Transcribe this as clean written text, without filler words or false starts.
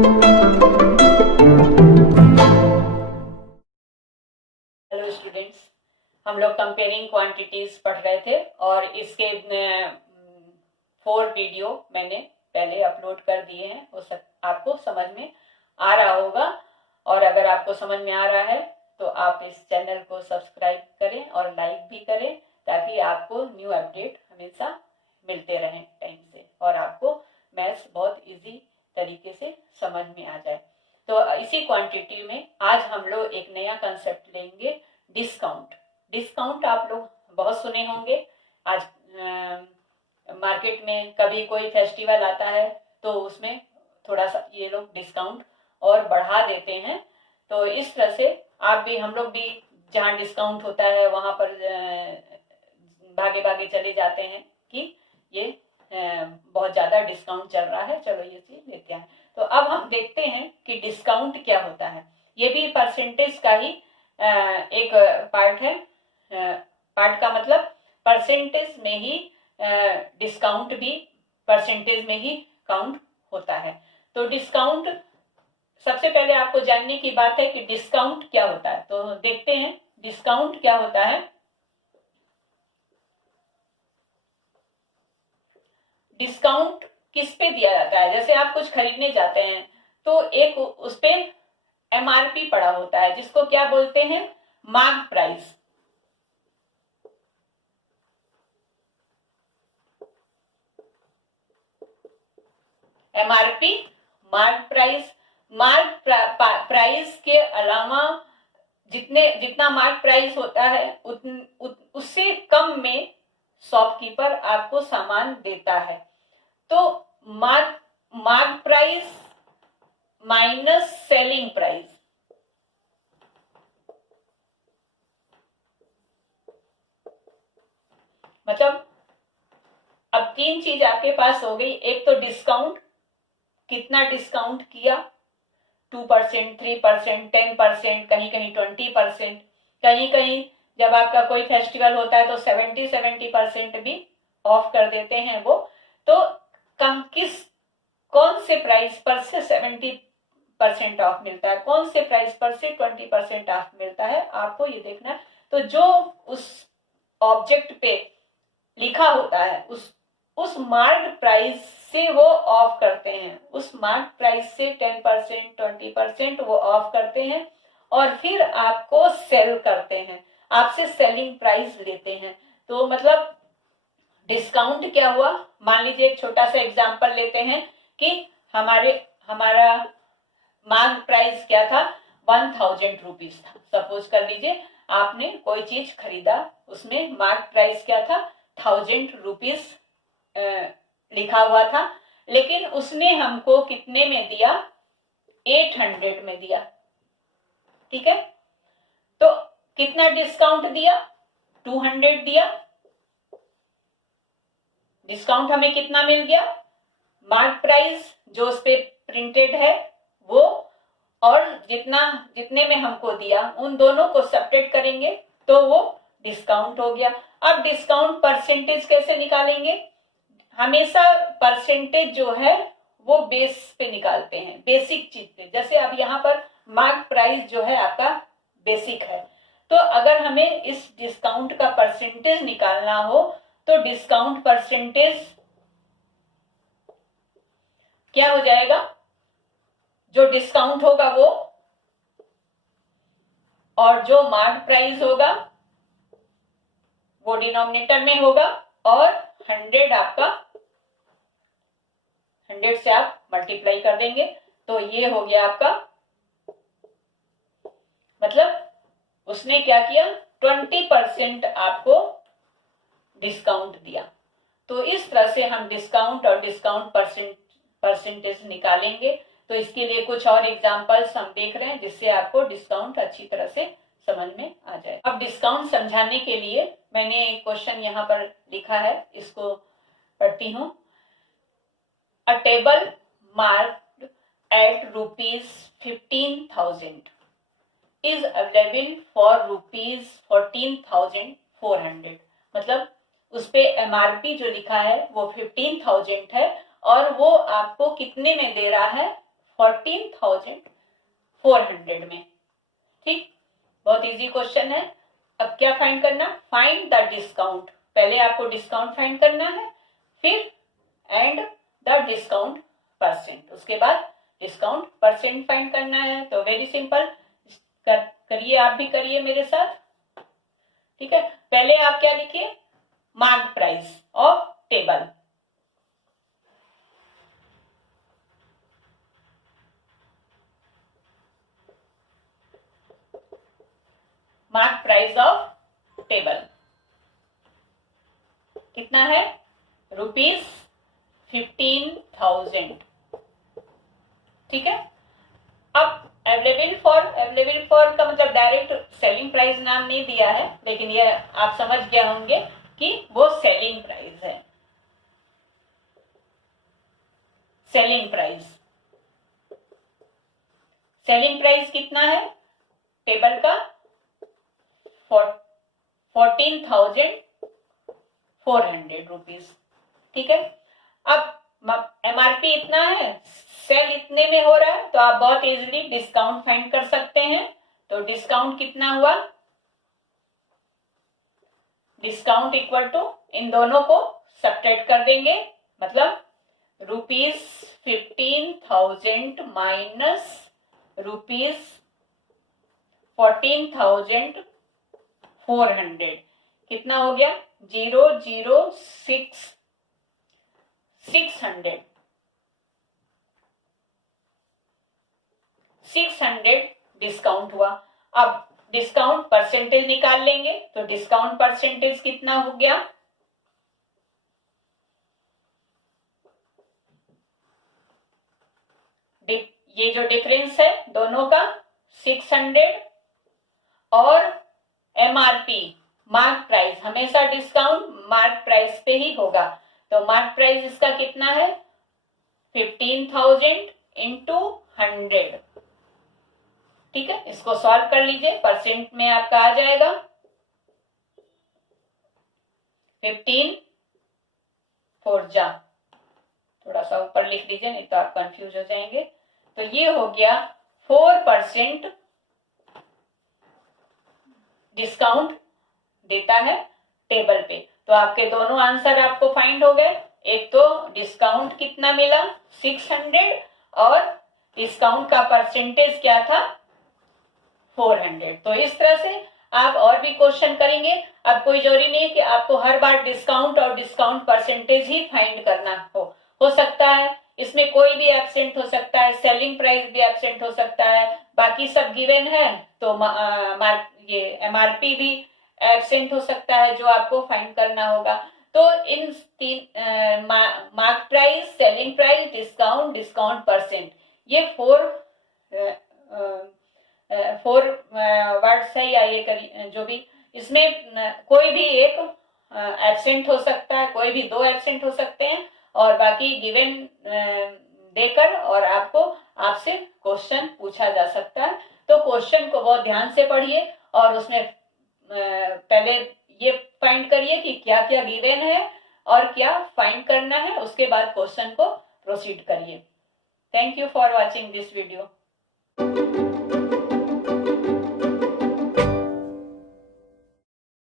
Hello students, हम लोग comparing quantities पढ़ रहे थे और इसके 4 वीडियो मैंने पहले अपलोड कर दिए हैं। वो सब आपको समझ में आ रहा होगा, और अगर आपको समझ में आ रहा है तो आप इस चैनल को सब्सक्राइब करें और लाइक भी करें, ताकि आपको न्यू अपडेट हमेशा मिलते रहें टाइम से, और आपको मैथ्स बहुत इजी तरीके से समझ में आ जाए। तो इसी क्वांटिटी में आज हम लोग एक नया कंसेप्ट लेंगे, डिस्काउंट। डिस्काउंट आप लोग बहुत सुने होंगे। आज मार्केट में कभी कोई फेस्टिवल आता है तो उसमें थोड़ा सा ये लोग डिस्काउंट और बढ़ा देते हैं। तो इस तरह से आप भी, हम लोग भी जहाँ डिस्काउंट होता है वहाँ पर भागे भागे चले जाते हैं कि ये बहुत ज़्यादा डिस्काउंट चल रहा है, चलो ये चीज़ लेते हैं। तो अब हम देखते हैं कि डिस्काउंट क्या होता है। ये भी परसेंटेज का ही एक पार्ट है। पार्ट का मतलब परसेंटेज में ही डिस्काउंट भी परसेंटेज में ही काउंट होता है। तो डिस्काउंट, सबसे पहले आपको जानने की बात है कि डिस्काउंट क्या होता है। तो देखते हैं डिस्काउंट क्या होता है। डिस्काउंट किस पे दिया जाता है? जैसे आप कुछ खरीदने जाते हैं तो एक उस पे एमआरपी पड़ा होता है, जिसको क्या बोलते हैं? Mark price. MRP, mark price. Mark price के अलावा जितना मार्क प्राइस होता है उससे कम में शॉपकीपर आपको सामान देता है। तो mark price minus selling price, मतलब अब 3 चीज आपके पास हो गई। एक तो डिस्काउंट, कितना डिस्काउंट किया, 2%, 3%, 10%, कहीं कहीं 20%, कहीं कहीं जब आपका कोई फेस्टिवल होता है तो 70% भी ऑफ कर देते हैं वो। तो कौन से प्राइस पर से 70% ऑफ मिलता है, कौन से प्राइस पर से 20% ऑफ मिलता है, आपको ये देखना है। तो जो उस ऑब्जेक्ट पे लिखा होता है उस मार्क प्राइस से वो ऑफ करते हैं। उस मार्क प्राइस से 10%, 20% वो ऑफ करते हैं और फिर आपको सेल करते हैं, आपसे सेलिंग प्राइस लेते हैं। तो मतलब डिस्काउंट क्या हुआ? मान लीजिए एक छोटा सा एग्जांपल लेते हैं कि हमारा मार्क प्राइस क्या था? 1000 रुपीज था। सपोज कर लीजिए आपने कोई चीज खरीदा, उसमें मार्क प्राइस क्या था? 1000 रुपीज लिखा हुआ था, लेकिन उसने हमको कितने में दिया? 800 में दिया। ठीक है, तो कितना डिस्काउंट दिया? 200 दिया। डिस्काउंट हमें कितना मिल गया? मार्क प्राइस जो उस पे प्रिंटेड है वो, और जितने में हमको दिया, उन दोनों को सब्ट्रैक्ट करेंगे तो वो डिस्काउंट हो गया। अब डिस्काउंट परसेंटेज कैसे निकालेंगे? हमेशा परसेंटेज जो है वो बेस पे निकालते हैं, बेसिक चीज पे। जैसे अब यहाँ पर मार्क प्राइस जो है आपका बेसिक है, तो अगर हमें इस डिस्काउंट का परसेंटेज निकालना हो तो डिस्काउंट परसेंटेज क्या हो जाएगा? जो डिस्काउंट होगा वो, और जो मार्क प्राइस होगा वो डिनोमिनेटर में होगा, और 100 आपका 100 से आप मल्टीप्लाई कर देंगे तो ये हो गया आपका। मतलब उसने क्या किया? 20% आपको डिस्काउंट दिया। तो इस तरह से हम डिस्काउंट और डिस्काउंट परसेंटेज निकालेंगे। तो इसके लिए कुछ और एग्जांपल्स हम देख रहे हैं जिससे आपको डिस्काउंट अच्छी तरह से समझ में आ जाए। अब डिस्काउंट समझाने के लिए मैंने एक क्वेश्चन यहाँ पर लिखा है, इसको पढ़ती हूँ। A table marked at ₹15,000 is available for ₹14,400। मतलब उस पे एमआरपी जो लिखा है वो 15,000 है, और वो आपको कितने में दे रहा है? 14,400 में। ठीक, बहुत इजी क्वेश्चन है। अब क्या फाइंड करना, फाइंड द डिस्काउंट। पहले आपको डिस्काउंट फाइंड करना है, फिर एंड द डिस्काउंट परसेंट, उसके बाद डिस्काउंट परसेंट फाइंड करना है। तो वेरी सिंपल, करिए, आप भी करिए मेरे साथ। ठीक है, पहले आप क्या लिखिए, mark price of table. Mark price of table कितना है, ₹15,000। ठीक है, अब अवेलेबल फॉर का मतलब डायरेक्ट सेलिंग प्राइस नाम नहीं दिया है, लेकिन ये आप समझ गए होंगे कि वो सेलिंग प्राइस है। सेलिंग प्राइस कितना है टेबल का, 14,400 रुपीज। ठीक है, अब एमआरपी इतना है, सेल इतने में हो रहा है, तो आप बहुत इजीली डिस्काउंट फाइंड कर सकते हैं। तो डिस्काउंट कितना हुआ, डिस्काउंट इक्वल टू इन दोनों को सब्ट्रैक्ट कर देंगे, मतलब ₹15,000 माइनस ₹14,400 कितना हो गया, 600 डिस्काउंट हुआ। अब डिस्काउंट परसेंटेज निकाल लेंगे, तो डिस्काउंट परसेंटेज कितना हो गया, ये जो डिफरेंस है दोनों का 600 और एमआरपी मार्क प्राइस, हमेशा डिस्काउंट मार्क प्राइस पे ही होगा। तो मार्क प्राइस इसका कितना है, 15,000 इंटू 100। ठीक है, इसको सॉल्व कर लीजिए, परसेंट में आपका आ जाएगा 15 4 जा, थोड़ा सा ऊपर लिख लीजिए नहीं तो आप कंफ्यूज हो जाएंगे। तो ये हो गया 4% डिस्काउंट देता है टेबल पे। तो आपके दोनों आंसर आपको फाइंड हो गए, एक तो डिस्काउंट कितना मिला 600 और डिस्काउंट का परसेंटेज क्या था 400। तो इस तरह से आप और भी क्वेश्चन करेंगे। अब कोई जरूरी नहीं है कि आपको हर बार डिस्काउंट और डिस्काउंट परसेंटेज ही फाइंड करना हो सकता है इसमें कोई भी एब्सेंट हो सकता है, सेलिंग प्राइस भी एब्सेंट हो सकता है, बाकी सब गिवन है। तो ये एमआरपी भी एब्सेंट हो सकता है जो आपको फाइंड करना होगा। तो इन तीन mark price, selling price, discount, discount percent, ये फोर वर्ड्स है, या ये जो भी, इसमें कोई भी एक एब्सेंट हो सकता है, कोई भी दो एब्सेंट हो सकते हैं, और बाकी गिवन देकर और आपसे क्वेश्चन पूछा जा सकता है। तो क्वेश्चन को बहुत ध्यान से पढ़िए और उसमें पहले ये फाइंड करिए कि क्या क्या गिवन है और क्या फाइंड करना है, उसके बाद क्वेश्चन को प्रोसीड करिए। Thank you for watching this video.